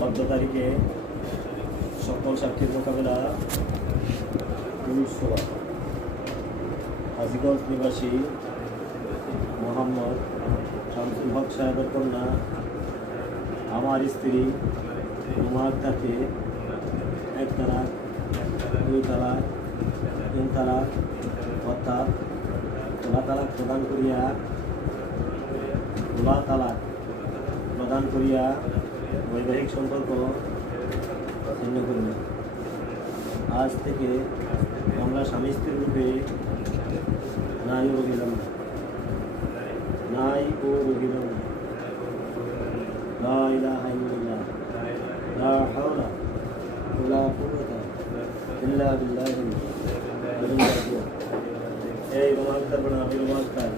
গত তারিখে সকল সাক্ষীর মোকাবেলা পুলিশ হাজীগঞ্জ নিবাসী মোহাম্মদ শামসুল হক সাহেবের কন্যা আমার স্ত্রী উমা আক্তারকে 1 তালাক 2 তালাক 3 তালাক অর্থাৎ খোলা তালাক প্রদান করিয়া বৈবাহিক সম্পর্ক ছিন্ন করিল। আজ থেকে আমরা স্বামী স্ত্রীর রূপে নাই ও রহিলাম না। লা ইলাহা ইল্লাল্লাহ লা হাওলা ওয়ালা কুওয়াতা ইল্লা বিল্লাহিল আলিয়্যিল আযীম। এই রোমান্টার বড় আমি রোমান্টার